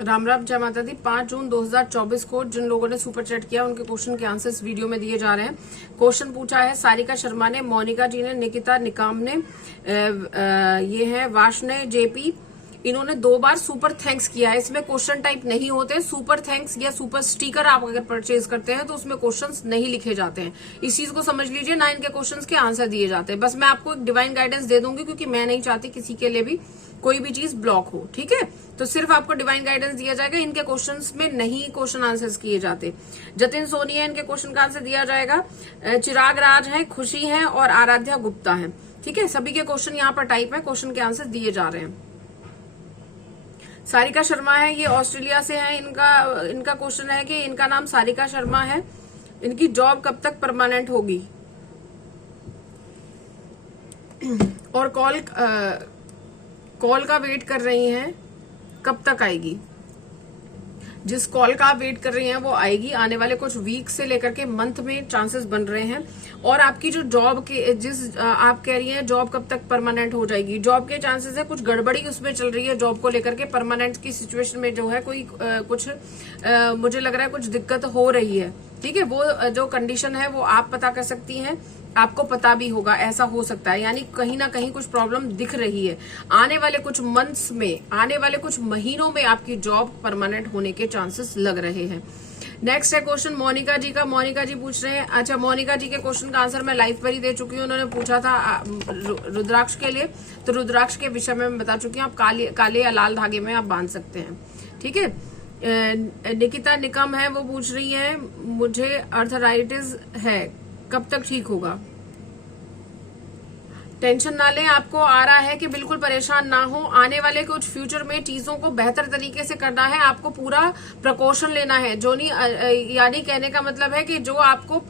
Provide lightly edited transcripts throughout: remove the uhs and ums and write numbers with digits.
राम राम, जय माता दी। 5 जून 2024 को जिन लोगों ने सुपर चैट किया उनके क्वेश्चन के आंसर्स वीडियो में दिए जा रहे हैं। क्वेश्चन पूछा है सारिका शर्मा ने, मोनिका जी ने, निकिता निकाम ने, ये है वाशने जेपी। इन्होंने 2 बार सुपर थैंक्स किया है। इसमें क्वेश्चन टाइप नहीं होते। सुपर थैंक्स या सुपर स्टिकर आप अगर परचेज करते हैं तो उसमें क्वेश्चंस नहीं लिखे जाते हैं। इस चीज को समझ लीजिए, ना इनके क्वेश्चंस के आंसर दिए जाते हैं। बस मैं आपको एक डिवाइन गाइडेंस दे दूंगी क्योंकि मैं नहीं चाहती किसी के लिए भी कोई भी चीज ब्लॉक हो। ठीक है, तो सिर्फ आपको डिवाइन गाइडेंस दिया जाएगा। इनके क्वेश्चंस में नहीं क्वेश्चन आंसर्स किए जाते। जतिन सोनी है, इनके क्वेश्चन का आंसर दिया जाएगा। चिराग राज है, खुशी है और आराध्या गुप्ता है। ठीक है, सभी के क्वेश्चन यहाँ पर टाइप है, क्वेश्चन के आंसर दिए जा रहे हैं। सारिका शर्मा है, ये ऑस्ट्रेलिया से है। इनका क्वेश्चन है कि इनका नाम सारिका शर्मा है, इनकी जॉब कब तक परमानेंट होगी और कॉल का वेट कर रही हैं, कब तक आएगी। जिस कॉल का आप वेट कर रही हैं वो आएगी। आने वाले कुछ वीक से लेकर के मंथ में चांसेस बन रहे हैं। और आपकी जो जॉब के जिस आप कह रही हैं जॉब कब तक परमानेंट हो जाएगी, जॉब के चांसेस है कुछ गड़बड़ी उसमें चल रही है जॉब को लेकर के। परमानेंट की सिचुएशन में जो है कोई कुछ मुझे लग रहा है कुछ दिक्कत हो रही है। ठीक है, वो जो कंडीशन है वो आप पता कर सकती हैं, आपको पता भी होगा ऐसा हो सकता है। यानी कहीं ना कहीं कुछ प्रॉब्लम दिख रही है। आने वाले कुछ मंथ्स में, आने वाले कुछ महीनों में आपकी जॉब परमानेंट होने के चांसेस लग रहे हैं। नेक्स्ट है क्वेश्चन मोनिका जी का। मोनिका जी पूछ रहे हैं, अच्छा मोनिका जी के क्वेश्चन का आंसर मैं लाइव पर ही दे चुकी हूँ। उन्होंने पूछा था रुद्राक्ष के लिए, तो रुद्राक्ष के विषय में मैं बता चुकी हूँ। आप काले या लाल धागे में आप बांध सकते हैं। ठीक है, निकिता निकम है, वो पूछ रही है मुझे अर्थराइटिस है, कब तक ठीक होगा। टेंशन ना लें, आपको आ रहा है कि बिल्कुल परेशान ना हो। आने वाले कुछ फ्यूचर में चीजों को बेहतर तरीके से करना है, आपको पूरा प्रिकॉशन लेना है। जो नहीं, यानी कहने का मतलब है कि जो आपको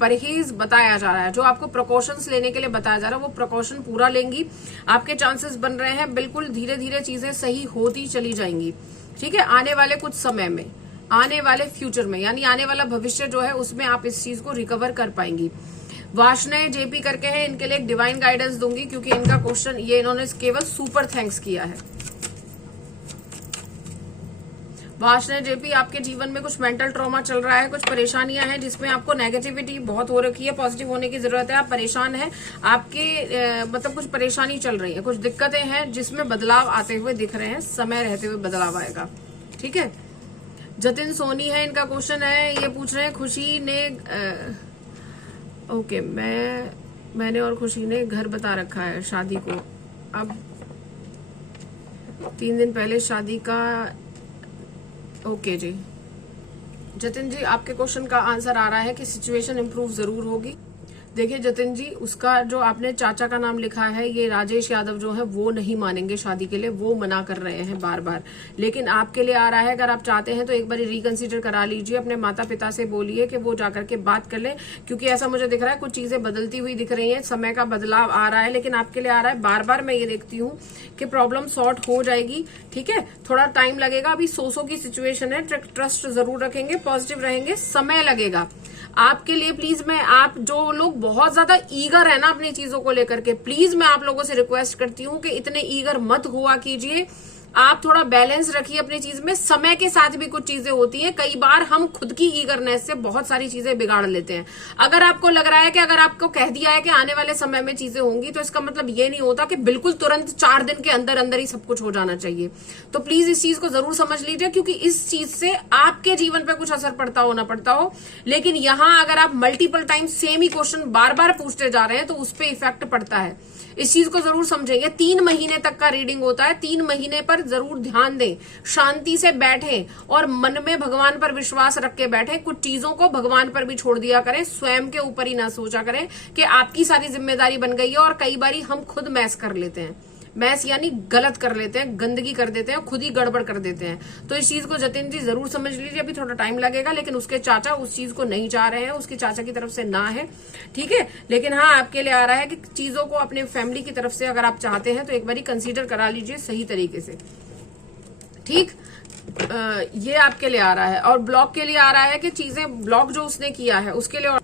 परहेज बताया जा रहा है, जो आपको प्रिकॉशंस लेने के लिए बताया जा रहा है, वो प्रिकॉशन पूरा लेंगी। आपके चांसेस बन रहे हैं, बिल्कुल धीरे धीरे चीजें सही होती चली जाएंगी। ठीक है, आने वाले कुछ समय में, आने वाले फ्यूचर में, यानी आने वाला भविष्य जो है उसमें आप इस चीज को रिकवर कर पाएंगी। वाशने जेपी करके है, इनके लिए एक डिवाइन गाइडेंस दूंगी क्योंकि इनका क्वेश्चन ये इन्होंने केवल सुपर थैंक्स किया है। वाशने जेपी, आपके जीवन में कुछ मेंटल ट्रॉमा चल रहा है, कुछ परेशानियां हैं जिसमें आपको नेगेटिविटी बहुत हो रखी है। पॉजिटिव होने की जरूरत है। आप परेशान हैं, आपके मतलब कुछ परेशानी चल रही है, कुछ दिक्कतें हैं जिसमें बदलाव आते हुए दिख रहे हैं। समय रहते हुए बदलाव आएगा। ठीक है, जतिन सोनी है, इनका क्वेश्चन है, ये पूछ रहे हैं खुशी ने ओके मैंने और खुशी ने घर बता रखा है शादी को, अब 3 दिन पहले शादी का। ओके जी जतिन जी, आपके क्वेश्चन का आंसर आ रहा है कि सिचुएशन इंप्रूव जरूर होगी। देखिए जतिन जी, उसका जो आपने चाचा का नाम लिखा है, ये राजेश यादव जो है वो नहीं मानेंगे शादी के लिए, वो मना कर रहे हैं बार बार। लेकिन आपके लिए आ रहा है, अगर आप चाहते हैं तो एक बार रिकंसीडर करा लीजिए। अपने माता पिता से बोलिए कि वो जाकर के बात कर ले, क्योंकि ऐसा मुझे दिख रहा है कुछ चीजें बदलती हुई दिख रही है, समय का बदलाव आ रहा है। लेकिन आपके लिए आ रहा है, बार बार मैं ये देखती हूँ कि प्रॉब्लम सॉर्ट हो जाएगी। ठीक है, थोड़ा टाइम लगेगा, अभी सो की सिचुएशन है। ट्रस्ट जरूर रखेंगे, पॉजिटिव रहेंगे, समय लगेगा आपके लिए। प्लीज मैं, आप जो लोग बहुत ज्यादा ईगर है ना अपनी चीजों को लेकर के, प्लीज मैं आप लोगों से रिक्वेस्ट करती हूँ कि इतने ईगर मत हुआ कीजिए। आप थोड़ा बैलेंस रखिए अपनी चीज में। समय के साथ भी कुछ चीजें होती हैं, कई बार हम खुद की ईगरनेस से बहुत सारी चीजें बिगाड़ लेते हैं। अगर आपको लग रहा है कि अगर आपको कह दिया है कि आने वाले समय में चीजें होंगी, तो इसका मतलब ये नहीं होता कि बिल्कुल तुरंत 4 दिन के अंदर अंदर ही सब कुछ हो जाना चाहिए। तो प्लीज इस चीज को जरूर समझ लीजिए, क्योंकि इस चीज से आपके जीवन पर कुछ असर पड़ता हो ना पड़ता हो, लेकिन यहां अगर आप मल्टीपल टाइम सेम ही क्वेश्चन बार बार पूछते जा रहे हैं तो उस पर इफेक्ट पड़ता है। इस चीज को जरूर समझेंगे। 3 महीने तक का रीडिंग होता है, 3 महीने पर जरूर ध्यान दें, शांति से बैठें और मन में भगवान पर विश्वास रख के बैठें। कुछ चीजों को भगवान पर भी छोड़ दिया करें, स्वयं के ऊपर ही ना सोचा करें कि आपकी सारी जिम्मेदारी बन गई है। और कई बारी हम खुद मैस कर लेते हैं, मैस यानी गलत कर लेते हैं, गंदगी कर देते हैं, खुद ही गड़बड़ कर देते हैं। तो इस चीज को जतिन जी जरूर समझ लीजिए। अभी थोड़ा टाइम लगेगा, लेकिन उसके चाचा उस चीज को नहीं चाह रहे हैं, उसके चाचा की तरफ से ना है। ठीक है, लेकिन हाँ आपके लिए आ रहा है कि चीजों को अपने फैमिली की तरफ से अगर आप चाहते हैं तो एक बार कंसीडर करा लीजिए सही तरीके से। ठीक, ये आपके लिए आ रहा है। और ब्लॉक के लिए आ रहा है कि चीजें ब्लॉक जो उसने किया है उसके लिए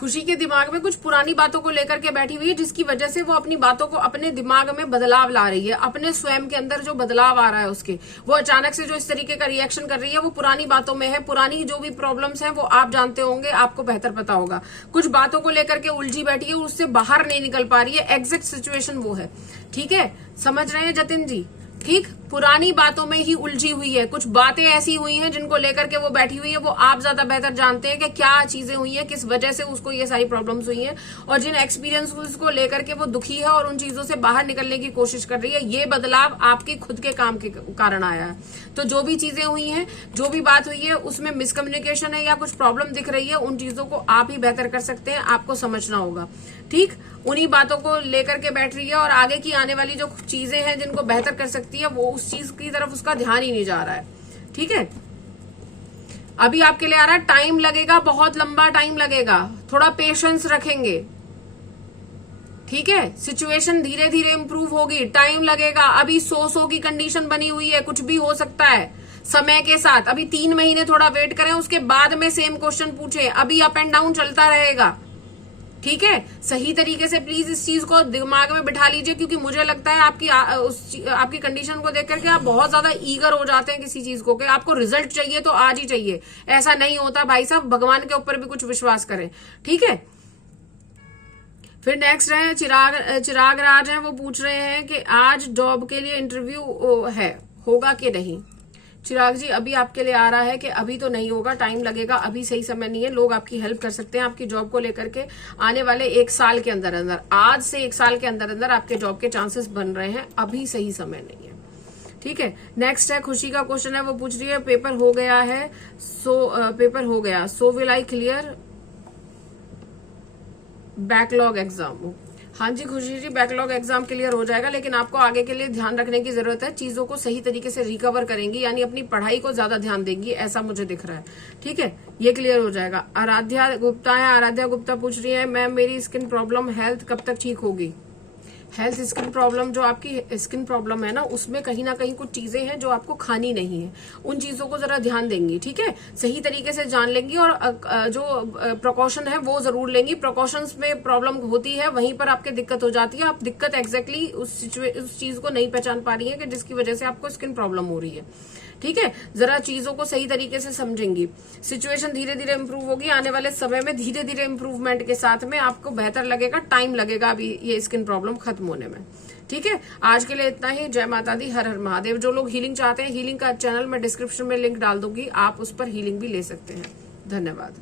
खुशी के दिमाग में कुछ पुरानी बातों को लेकर के बैठी हुई है, जिसकी वजह से वो अपनी बातों को अपने दिमाग में बदलाव ला रही है। अपने स्वयं के अंदर जो बदलाव आ रहा है उसके, वो अचानक से जो इस तरीके का रिएक्शन कर रही है वो पुरानी बातों में है। पुरानी जो भी प्रॉब्लम्स हैं वो आप जानते होंगे, आपको बेहतर पता होगा। कुछ बातों को लेकर के उलझी बैठी है, उससे बाहर नहीं निकल पा रही है। एग्जैक्ट सिचुएशन वो है। ठीक है, समझ रहे हैं जतिन जी? ठीक, पुरानी बातों में ही उलझी हुई है। कुछ बातें ऐसी हुई हैं जिनको लेकर के वो बैठी हुई है, वो आप ज्यादा बेहतर जानते हैं कि क्या चीजें हुई हैं, किस वजह से उसको ये सारी प्रॉब्लम्स हुई हैं, और जिन एक्सपीरियंस को लेकर के वो दुखी है और उन चीजों से बाहर निकलने की कोशिश कर रही है। ये बदलाव आपके खुद के काम के कारण आया है। तो जो भी चीजें हुई हैं, जो भी बात हुई है, उसमें मिसकम्युनिकेशन है या कुछ प्रॉब्लम दिख रही है, उन चीजों को आप ही बेहतर कर सकते हैं, आपको समझना होगा। ठीक, उन्हीं बातों को लेकर के बैठ रही है और आगे की आने वाली जो चीजें हैं जिनको बेहतर कर सकती है, वो उस चीज की तरफ उसका ध्यान ही नहीं जा रहा है। ठीक है, अभी आपके लिए आ रहा है टाइम लगेगा, बहुत लंबा टाइम लगेगा, थोड़ा पेशेंस रखेंगे। ठीक है, सिचुएशन धीरे धीरे इंप्रूव होगी, टाइम लगेगा। अभी 100 की कंडीशन बनी हुई है, कुछ भी हो सकता है समय के साथ। अभी 3 महीने थोड़ा वेट करें, उसके बाद में सेम क्वेश्चन पूछे। अभी अप एंड डाउन चलता रहेगा। ठीक है, सही तरीके से प्लीज इस चीज को दिमाग में बिठा लीजिए, क्योंकि मुझे लगता है आपकी कंडीशन को देख करके आप बहुत ज्यादा ईगर हो जाते हैं किसी चीज को, कि आपको रिजल्ट चाहिए तो आज ही चाहिए। ऐसा नहीं होता भाई साहब, भगवान के ऊपर भी कुछ विश्वास करें। ठीक है, फिर नेक्स्ट है चिराग राज है, वो पूछ रहे हैं कि आज जॉब के लिए इंटरव्यू है, होगा कि नहीं। चिराग जी, अभी आपके लिए आ रहा है कि अभी तो नहीं होगा, टाइम लगेगा, अभी सही समय नहीं है। लोग आपकी हेल्प कर सकते हैं आपकी जॉब को लेकर के। आने वाले 1 साल के अंदर अंदर, आज से 1 साल के अंदर अंदर आपके जॉब के चांसेस बन रहे हैं, अभी सही समय नहीं है। ठीक है, नेक्स्ट है खुशी का क्वेश्चन है, वो पूछ रही है पेपर हो गया है, पेपर हो गया, so will I clear backlog exam. हाँ जी खुशी जी, बैकलॉग एग्जाम क्लियर हो जाएगा, लेकिन आपको आगे के लिए ध्यान रखने की जरूरत है। चीजों को सही तरीके से रिकवर करेंगी, यानी अपनी पढ़ाई को ज्यादा ध्यान देंगी, ऐसा मुझे दिख रहा है। ठीक है, ये क्लियर हो जाएगा। आराध्या गुप्ता है, आराध्या गुप्ता पूछ रही है मैम मेरी स्किन प्रॉब्लम हेल्थ कब तक ठीक होगी। हेल्थ स्किन प्रॉब्लम, जो आपकी स्किन प्रॉब्लम है ना, उसमें कहीं ना कहीं कुछ चीजें हैं जो आपको खानी नहीं है। उन चीजों को जरा ध्यान देंगी। ठीक है, सही तरीके से जान लेंगी और जो प्रिकॉशन है वो जरूर लेंगी। प्रिकॉशंस में प्रॉब्लम होती है, वहीं पर आपके दिक्कत हो जाती है। आप दिक्कत एग्जैक्टली उस चीज को नहीं पहचान पा रही है कि जिसकी वजह से आपको स्किन प्रॉब्लम हो रही है। ठीक है, जरा चीजों को सही तरीके से समझेंगी। सिचुएशन धीरे धीरे इंप्रूव होगी, आने वाले समय में धीरे धीरे इंप्रूवमेंट के साथ में आपको बेहतर लगेगा। टाइम लगेगा अभी ये स्किन प्रॉब्लम खत्म होने में। ठीक है, आज के लिए इतना ही। जय माता दी, हर हर महादेव। जो लोग हीलिंग चाहते हैं, हीलिंग का चैनल मैं डिस्क्रिप्शन में लिंक डाल दूंगी, आप उस पर हीलिंग भी ले सकते हैं। धन्यवाद।